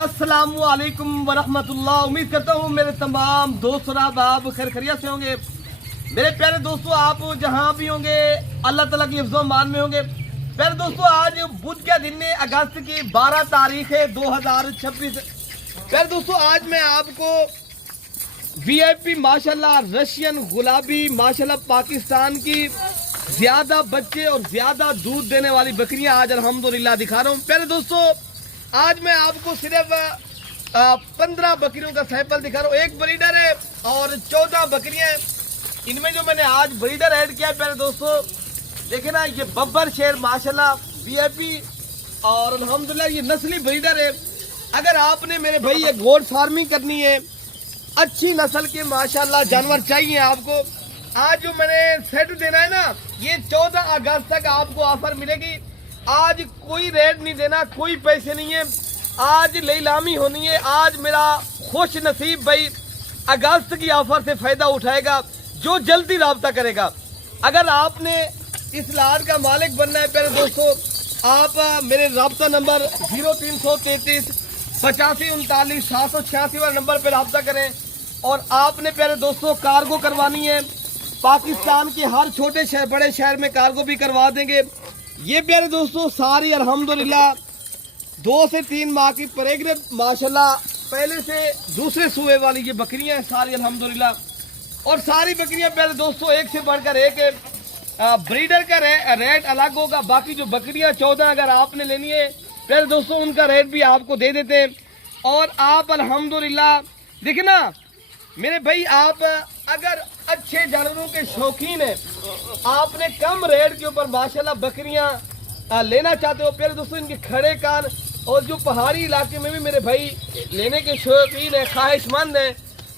अस्सलाम वालेकुम वरहमतुल्लाह। उम्मीद करता हूँ मेरे तमाम दोस्त और आप खैर खैरियत से होंगे। मेरे प्यारे दोस्तों, आप जहाँ भी होंगे अल्लाह ताला की हिफ्ज़ मान में होंगे। प्यारे दोस्तों, आज बुध का दिन है, अगस्त की 12 तारीख है 2026। प्यारे दोस्तों, आज मैं आपको VIP माशाल्लाह रशियन गुलाबी माशाल्लाह पाकिस्तान की ज्यादा बच्चे और ज्यादा दूध देने वाली बकरियां आज अल्हम्दुलिल्लाह दिखा रहा हूँ। प्यारे दोस्तों, आज मैं आपको सिर्फ 15 बकरियों का सैंपल दिखा रहा हूँ। एक ब्रीडर है और 14 बकरियां हैं। इनमें जो मैंने आज ब्रीडर ऐड किया है प्यारे दोस्तों, देखे ना, ये बब्बर शेर माशाल्लाह VIP और अल्हम्दुलिल्लाह ये नस्ली ब्रीडर है। अगर आपने मेरे भाई ये गोट फार्मिंग करनी है, अच्छी नस्ल के माशाल्लाह जानवर चाहिए आपको, आज जो मैंने सेट देना है ना, ये 14 अगस्त तक आपको ऑफर मिलेगी। आज कोई रेट नहीं देना, कोई पैसे नहीं है, आज नीलामी होनी है। आज मेरा खुश नसीब भाई अगस्त की ऑफर से फायदा उठाएगा जो जल्दी राब्ता करेगा। अगर आपने इस लाट का मालिक बनना है प्यारे दोस्तों, आप मेरे राब्ता नंबर 0333 85 39 786 वाले नंबर पर राब्ता करें। और आपने प्यारे दोस्तों कार्गो करवानी है, पाकिस्तान के हर छोटे शहर बड़े शहर में कार्गो भी करवा देंगे। ये प्यारे दोस्तों सारी अल्हम्दुलिल्लाह 2 से 3 माह की प्रेग्नेंट माशाल्लाह पहले से दूसरे सूबे वाली ये बकरियां हैं सारी अल्हम्दुलिल्लाह। और सारी बकरियां प्यारे दोस्तों एक से बढ़कर एक है। ब्रीडर का रेट अलग होगा, बाकी जो बकरियां 14 अगर आपने लेनी है प्यारे दोस्तों उनका रेट भी आपको दे देते हैं। और आप अल्हम्दुलिल्लाह देखिए ना मेरे भाई, आप अगर अच्छे जानवरों के शौकीन हैं, आपने कम रेट के ऊपर माशाल्लाह बकरियां लेना चाहते हो प्यारे दोस्तों, इनके खड़े कान और जो पहाड़ी इलाके में भी मेरे भाई लेने के शौकीन है, ख्वाहिशमंद हैं,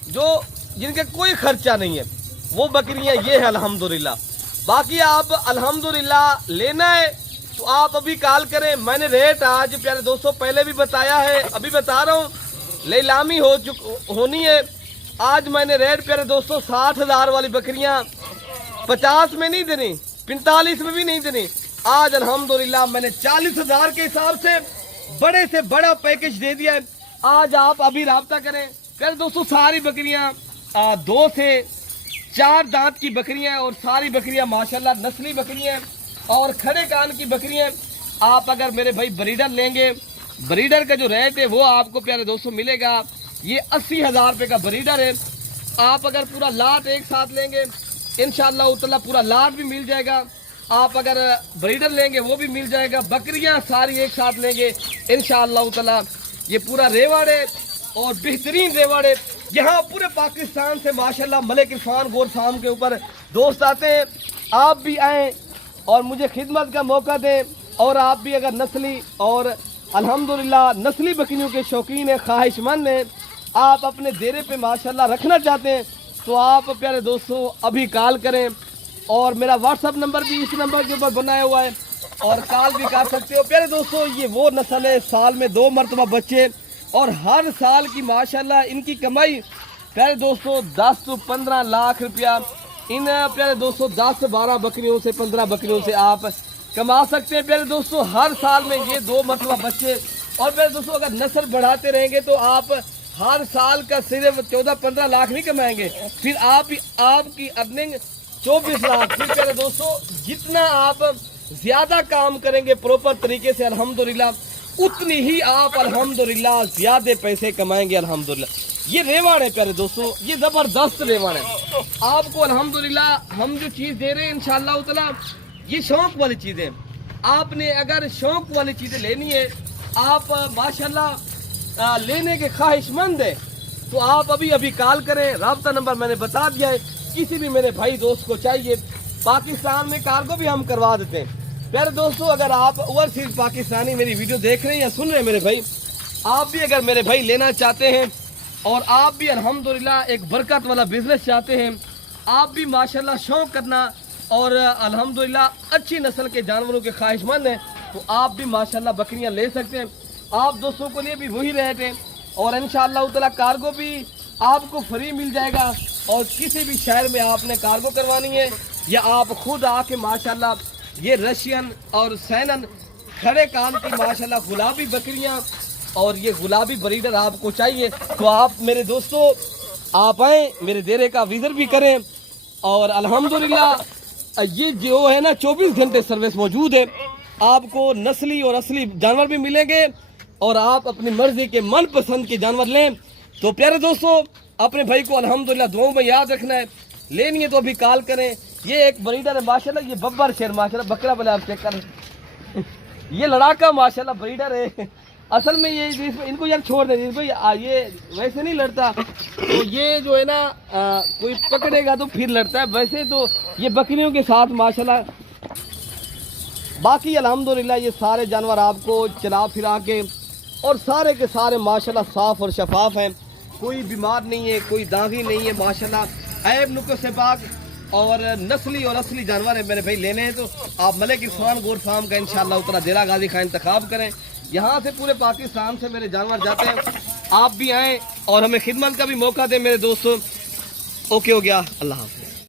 जो जिनका कोई खर्चा नहीं है, वो बकरियां ये है अल्हम्दुलिल्लाह। बाकी आप अल्हम्दुलिल्लाह लेना है तो आप अभी कॉल करें। मैंने रेट आज प्यारे दोस्तों पहले भी बताया है, अभी बता रहा हूँ, नीलामी होनी है। आज मैंने रेट प्यारे दोस्तों 60,000 वाली बकरियां 50 में नहीं देनी, 45 में भी नहीं देनी। आज अल्हम्दुलिल्लाह मैंने 40,000 के हिसाब से बड़ा पैकेज दे दिया है। आज आप अभी राब्ता करें प्यारे दोस्तों। सारी बकरियां 2 से 4 दांत की बकरियां और सारी बकरियां माशाल्लाह नस्ली बकरियां और खड़े कान की बकरियां। आप अगर मेरे भाई ब्रीडर लेंगे, ब्रीडर का जो रेट है वो आपको प्यारे दोस्तों मिलेगा, ये 80,000 रुपये का ब्रीडर है। आप अगर पूरा लाट एक साथ लेंगे इंशाअल्लाह उतला पूरा लाट भी मिल जाएगा। आप अगर ब्रीडर लेंगे वो भी मिल जाएगा। बकरियां सारी एक साथ लेंगे इंशाअल्लाह उतला ये पूरा रेवाड़ है और बेहतरीन रेवाड़ है। यहाँ पूरे पाकिस्तान से माशाल्लाह मलिक इरफान गोट फार्म के ऊपर दोस्त आते हैं। आप भी आएँ और मुझे खिदमत का मौका दें। और आप भी अगर नस्ली और अल्हम्दुलिल्लाह नस्ली बकरियों के शौकीन है, ख्वाहिशमंद हैं, आप अपने डेरे पे माशाल्लाह रखना चाहते हैं तो आप प्यारे दोस्तों अभी कॉल करें। और मेरा व्हाट्सअप नंबर भी इस नंबर के ऊपर बनाया हुआ है और कॉल भी कर सकते हो। प्यारे दोस्तों ये वो नस्ल है, साल में 2 मरतबा बच्चे और हर साल की माशाल्लाह इनकी कमाई प्यारे दोस्तों 10 से 15 लाख रुपया इन प्यारे दोस्तों 10 से 12 बकरियों से 15 बकरियों से आप कमा सकते हैं। प्यारे दोस्तों हर साल में ये 2 मरतबा बच्चे। और प्यारे दोस्तों अगर नस्ल बढ़ाते रहेंगे तो आप हर साल का सिर्फ 14-15 लाख नहीं कमाएंगे, फिर आपकी अर्निंग 24 लाख। फिर प्यारे दोस्तों जितना आप ज्यादा काम करेंगे प्रॉपर तरीके से अल्हम्दुलिल्लाह उतनी ही आप अल्हम्दुलिल्लाह ज्यादा पैसे कमाएंगे अल्हम्दुलिल्लाह। ये रेवाड़ है प्यारे दोस्तों, ये जबरदस्त रेवाड़ है। आपको अल्हम्दुलिल्लाह हम जो चीज दे रहे हैं इंशाअल्लाह ताला ये शौक वाली चीजें। आपने अगर शौक वाली चीजें लेनी है, आप माशाल्लाह लेने के ख्वाहिशमंद है तो आप अभी कॉल करें। राब्ता नंबर मैंने बता दिया है। किसी भी मेरे भाई दोस्त को चाहिए, पाकिस्तान में कार्गो भी हम करवा देते हैं। प्यारे दोस्तों अगर आप ओवरसीज पाकिस्तानी मेरी वीडियो देख रहे हैं या सुन रहे हैं मेरे भाई, आप भी अगर मेरे भाई लेना चाहते हैं और आप भी अल्हम्दुलिल्लाह एक बरकत वाला बिजनेस चाहते हैं, आप भी माशाल्लाह शौक करना और अल्हम्दुलिल्लाह अच्छी नस्ल के जानवरों के ख्वाहिशमंद हैं तो आप भी माशाल्लाह बकरियां ले सकते हैं। आप दोस्तों के लिए भी वही रेट है और इंशाअल्लाह ताला कार्गो भी आपको फ्री मिल जाएगा। और किसी भी शहर में आपने कार्गो करवानी है या आप खुद आके माशाल्लाह ये रशियन और सैनन खड़े कान की माशाल्लाह गुलाबी बकरियां اور یہ گلابی بریڈر آپ کو چاہیے تو آپ میرے دوستو آپ آئیں، میرے ڈیرے کا وزٹ بھی کریں، اور الحمدللہ یہ جو ہے نا 24 گھنٹے سروس موجود ہے، آپ کو نسلی اور اصلی جانور بھی ملیں گے، اور آپ اپنی مرضی کے من پسند کے جانور لیں۔ تو پیارے دوستو اپنے بھائی کو الحمدللہ دعاؤں میں یاد رکھنا ہے، لینی ہے تو ابھی کال کریں۔ یہ ایک بریڈر ہے ماشاءاللہ، یہ ببر شیر ماشاءاللہ، بکرا بلے آپ چیک کریں، یہ لڑاکا ماشاءاللہ بریڈر ہے۔ اصل میں یہ ان کو یار چھوڑ دیں، یہ ویسے نہیں لڑتا، تو یہ جو ہے نا کوئی پکڑے گا تو پھر لڑتا ہے، ویسے تو یہ بکریوں کے ساتھ ماشاءاللہ۔ باقی الحمدللہ یہ سارے جانور آپ کو چلا پھرا کے اور سارے کے سارے ماشاءاللہ صاف اور شفاف ہیں، کوئی بیمار نہیں ہے، کوئی داغی نہیں ہے ماشاءاللہ، عیب نقص سے پاک اور نسلی اور اصلی جانور ہیں۔ میرے بھائی لینے ہیں تو آپ ملک عرفان گور فارم کا انشاءاللہ اتنا ڈیرہ غازی کا انتخاب کریں، یہاں سے پورے پاکستان سے میرے جانور جاتے ہیں، آپ بھی آئیں اور ہمیں خدمت کا بھی موقع دیں میرے دوستوں۔ اوکے ہو گیا، اللہ حافظ۔